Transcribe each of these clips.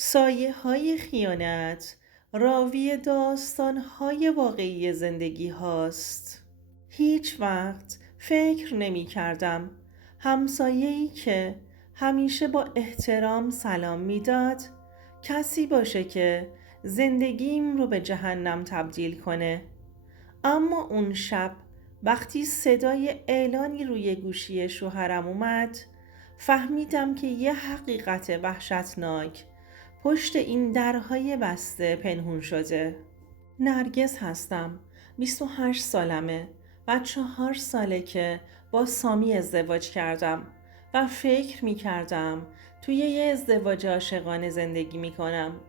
سایه‌های خیانت راوی داستان‌های واقعی زندگی هاست. هیچ وقت فکر نمی کردم همسایه‌ای که همیشه با احترام سلام میداد کسی باشه که زندگیم رو به جهنم تبدیل کنه. اما اون شب وقتی صدای اعلانی روی گوشی شوهرم اومد فهمیدم که یه حقیقت وحشتناک پشت این درهای بسته پنهون شده. نرگس هستم. 28 سالمه و 4 ساله که با سامی ازدواج کردم و فکر می کردم توی یه ازدواج عاشقانه زندگی می کنم.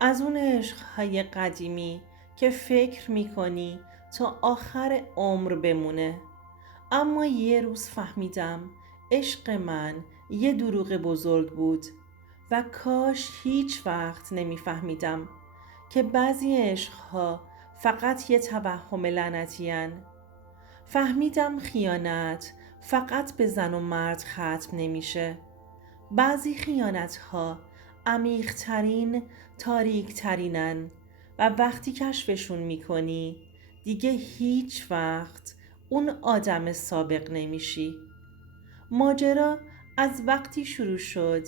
از اون عشقهای قدیمی که فکر می کنی تا آخر عمر بمونه. اما یه روز فهمیدم عشق من یه دروغ بزرگ بود و کاش هیچ وقت نمیفهمیدم که بعضی عشقها فقط یه توهم لعنتی‌اند. فهمیدم خیانت فقط به زن و مرد ختم نمیشه. بعضی خیانتها عمیق‌ترین، تاریک‌ترینن و وقتی کشفشون میکنی دیگه هیچ وقت اون آدم سابق نمیشی. ماجرا از وقتی شروع شد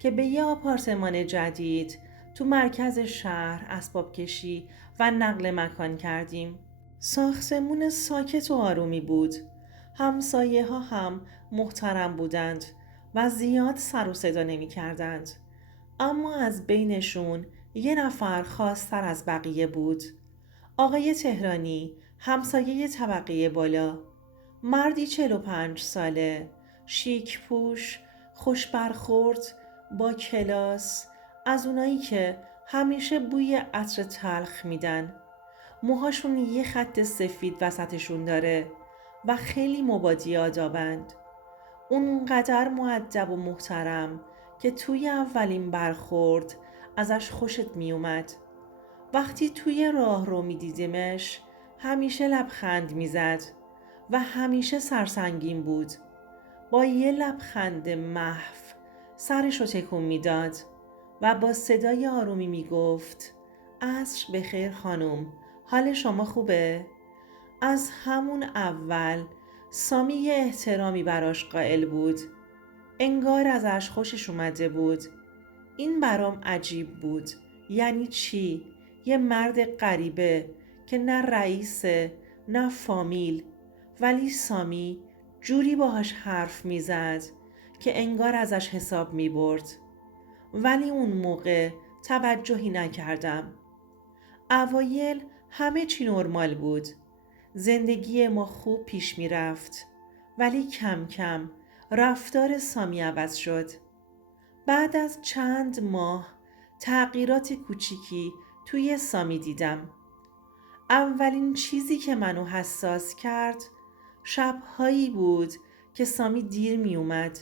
که به یه آپارتمان جدید تو مرکز شهر اسباب کشی و نقل مکان کردیم. ساختمون ساکت و آرومی بود. همسایه ها هم محترم بودند و زیاد سر و صدا نمی کردند. اما از بینشون یه نفر خاص‌تر از بقیه بود. آقای تهرانی، همسایه طبقه بالا. مردی 45 ساله، شیک پوش، خوش برخورد، با کلاس، از اونایی که همیشه بوی عطر تلخ میدن. موهاشون یه خط سفید وسطشون داره و خیلی مبادی آدابند. اونقدر مؤدب و محترم که توی اولین برخورد ازش خوشت می اومد. وقتی توی راه رو می دیدیمش همیشه لبخند می زد و همیشه سرسنگین بود. با یه لبخند محو سرش رو تکون می داد و با صدای آرومی می گفت عصر بخیر خانم، حال شما خوبه؟ از همون اول سامی یه احترامی براش قائل بود. انگار ازش خوشش اومده بود. این برام عجیب بود. یعنی چی؟ یه مرد غریبه که نه رئیسه نه فامیل، ولی سامی جوری باهاش حرف میزد که انگار ازش حساب میبرد. ولی اون موقع توجهی نکردم. اوایل همه چی نرمال بود. زندگی ما خوب پیش می رفت. ولی کم کم رفتار سامی عوض شد. بعد از چند ماه تغییرات کوچیکی توی سامی دیدم. اولین چیزی که منو حساس کرد شبهایی بود که سامی دیر می اومد.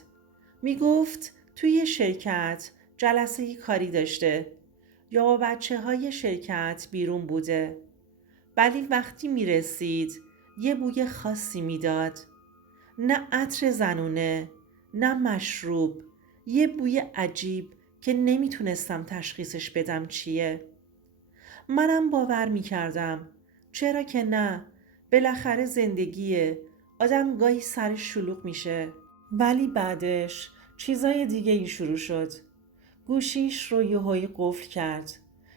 می گفت توی شرکت جلسه کاری داشته یا با بچه های شرکت بیرون بوده. ولی وقتی می رسید یه بوی خاصی می داد. نه عطر زنونه، نه مشروب. یه بوی عجیب که نمیتونستم تشخیصش بدم چیه. منم باور میکردم. چرا که نه؟ بالاخره زندگیه. آدم گاهی سرش شلوغ میشه. ولی بعدش چیزای دیگه ای شروع شد. گوشیش رو یهویی قفل کرد.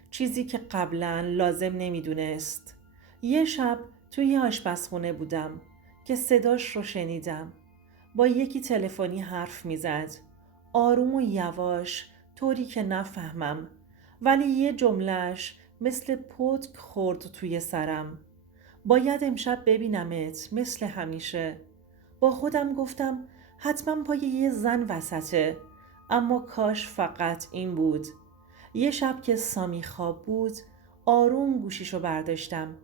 چیزی که قبلا لازم نمیدونست. یه شب توی آشپزخونه بودم که صداش رو شنیدم. با یکی تلفنی حرف میزد. آروم و یواش، طوری که نفهمم. ولی یه جملهش مثل پتک خورد توی سرم. باید امشب ببینمت مثل همیشه. با خودم گفتم حتما پای یه زن وسطه. اما کاش فقط این بود. یه شب که سامی خواب بود آروم گوشیشو برداشتم.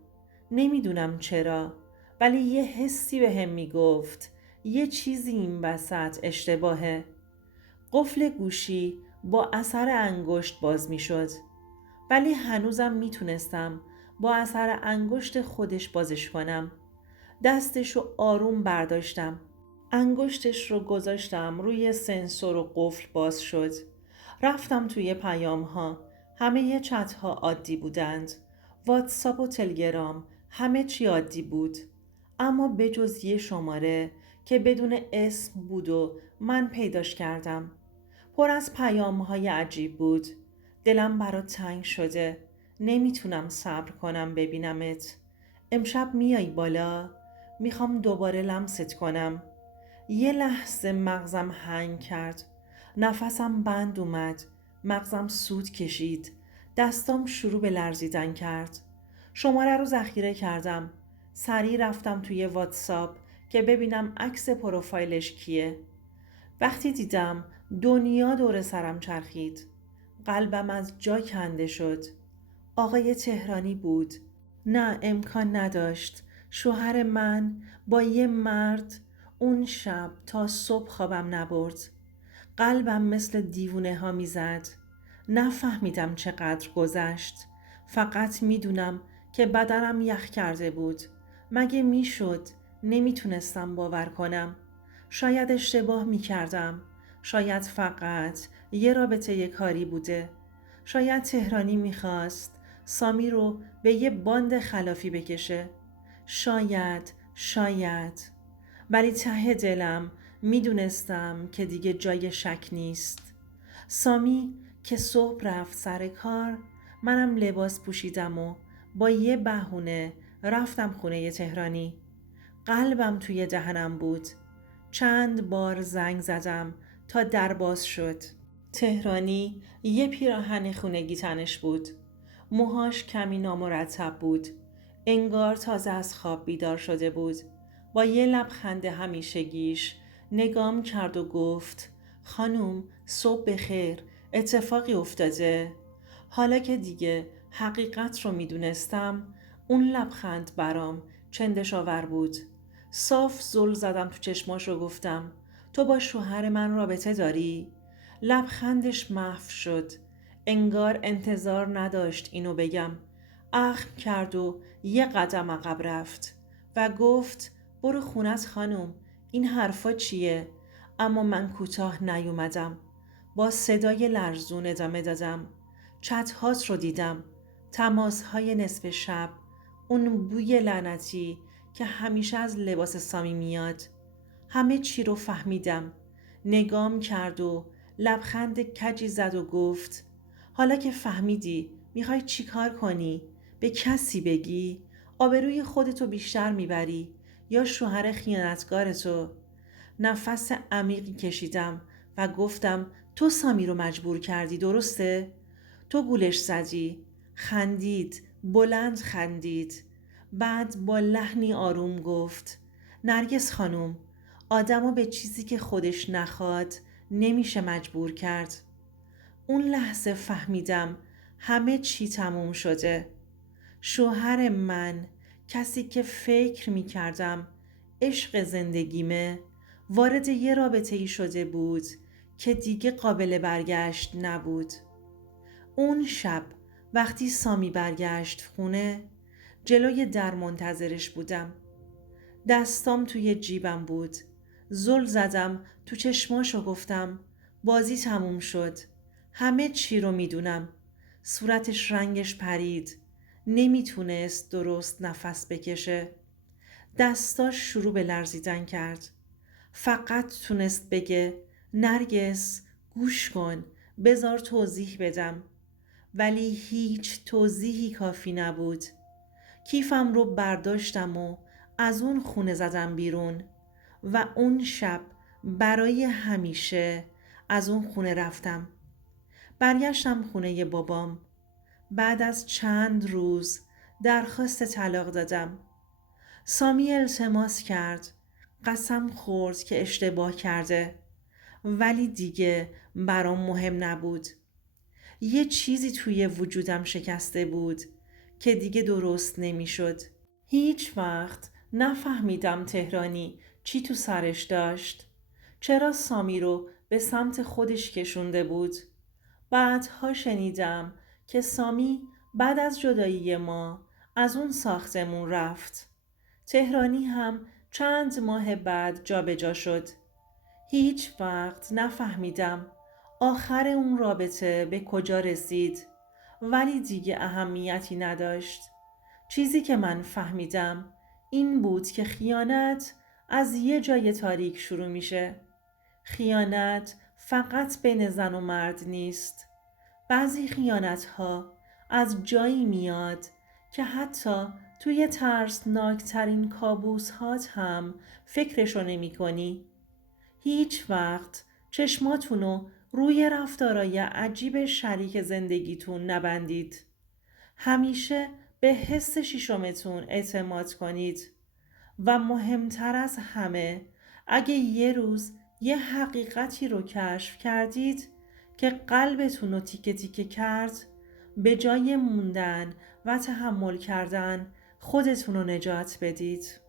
نمیدونم چرا، ولی یه حسی به هم میگفت یه چیزی این وسط اشتباهه. قفل گوشی با اثر انگشت باز میشد، ولی هنوزم میتونستم با اثر انگشت خودش بازش کنم. دستشو آروم برداشتم. انگشتش رو گذاشتم روی سنسور و قفل باز شد. رفتم توی پیام ها. همه چت ها عادی بودند. واتساپ و تلگرام همه چی عادی بود. اما بجز یه شماره که بدون اسم بود و من پیداش کردم. پر از پیام های عجیب بود. دلم برات تنگ شده. نمیتونم صبر کنم ببینمت. امشب میای بالا؟ میخوام دوباره لمست کنم. یه لحظه مغزم هنگ کرد. نفسم بند اومد. مغزم سود کشید. دستام شروع به لرزیدن کرد. شماره رو ذخیره کردم. سریع رفتم توی واتساپ که ببینم عکس پروفایلش کیه. وقتی دیدم دنیا دور سرم چرخید. قلبم از جا کنده شد. آقای تهرانی بود. نه، امکان نداشت. شوهر من با یه مرد. اون شب تا صبح خوابم نبرد. قلبم مثل دیوونه ها میزد. نفهمیدم چقدر گذشت. فقط میدونم که بدنم یخ کرده بود. مگه میشد؟ نمیتونستم باور کنم. شاید اشتباه میکردم. شاید فقط یه رابطه کاری بوده. شاید تهرانی میخواست سامی رو به یه باند خلافی بکشه. شاید. ولی ته دلم میدونستم که دیگه جای شک نیست. سامی که صبح رفت سر کار، منم لباس پوشیدم و با یه بهونه رفتم خونه تهرانی. قلبم توی دهنم بود. چند بار زنگ زدم تا در باز شد. تهرانی یه پیراهن خونگی تنش بود. موهاش کمی نامرتب بود. انگار تازه از خواب بیدار شده بود. با یه لبخند همیشگیش نگام کرد و گفت: خانوم، صبح بخیر. اتفاقی افتاده؟ حالا که دیگه حقیقت رو میدونستم، اون لبخند برام چندشاور بود. صاف زل زدم تو چشماش و گفتم: تو با شوهر من رابطه داری؟ لبخندش محو شد. انگار انتظار نداشت اینو بگم. اخم کرد و یه قدم عقب رفت و گفت: برو خونت خانم، این حرفا چیه؟ اما من کوتاه نیومدم. با صدای لرزون ادامه دادم: چت‌هات رو دیدم. تماس‌های نصف شب. اون بوی لعنتی که همیشه از لباس سامی میاد. همه چی رو فهمیدم. نگام کرد و لبخند کجی زد و گفت: حالا که فهمیدی میخوای چی کار کنی؟ به کسی بگی؟ آبروی خودتو بیشتر میبری یا شوهر خیانتگارتو؟ نفس عمیقی کشیدم و گفتم: تو سامی رو مجبور کردی، درسته؟ تو گولش زدی. خندید، بلند خندید. بعد با لحنی آروم گفت: نرگس خانم، آدمو به چیزی که خودش نخواد نمیشه مجبور کرد. اون لحظه فهمیدم همه چی تموم شده. شوهر من، کسی که فکر می کردم عشق زندگیمه، وارد یه رابطه ای شده بود که دیگه قابل برگشت نبود. اون شب وقتی سامی برگشت خونه، جلوی در منتظرش بودم. دستام توی جیبم بود. زل زدم تو چشماش و گفتم: بازی تموم شد. همه چی رو میدونم. صورتش رنگش پرید. نمیتونست درست نفس بکشه. دستاش شروع به لرزیدن کرد. فقط تونست بگه: نرگس، گوش کن، بذار توضیح بدم. ولی هیچ توضیحی کافی نبود. کیفم رو برداشتم و از اون خونه زدم بیرون و اون شب برای همیشه از اون خونه رفتم. برگشتم خونه بابام. بعد از چند روز درخواست طلاق دادم. سامی التماس کرد. قسم خورد که اشتباه کرده. ولی دیگه برام مهم نبود. یه چیزی توی وجودم شکسته بود که دیگه درست نمیشد. هیچ وقت نفهمیدم تهرانی چی تو سرش داشت. چرا سامی رو به سمت خودش کشونده بود. بعدها شنیدم که سامی بعد از جدایی ما از اون ساختمون رفت. تهرانی هم چند ماه بعد جابجا شد. هیچ وقت نفهمیدم آخر اون رابطه به کجا رسید ولی دیگه اهمیتی نداشت. چیزی که من فهمیدم این بود که خیانت از یه جای تاریک شروع میشه. خیانت فقط بین زن و مرد نیست. بعضی خیانت ها از جایی میاد که حتی توی ترسناکترین کابوس هات هم فکرشو نمی کنی. هیچ وقت چشماتونو روی رفتارای عجیب شریک زندگیتون نبندید. همیشه به حس شیشمتون اعتماد کنید. و مهمتر از همه، اگه یه روز یه حقیقتی رو کشف کردید که قلبتون رو تیکه تیکه کرد، به جای موندن و تحمل کردن خودتون رو نجات بدید.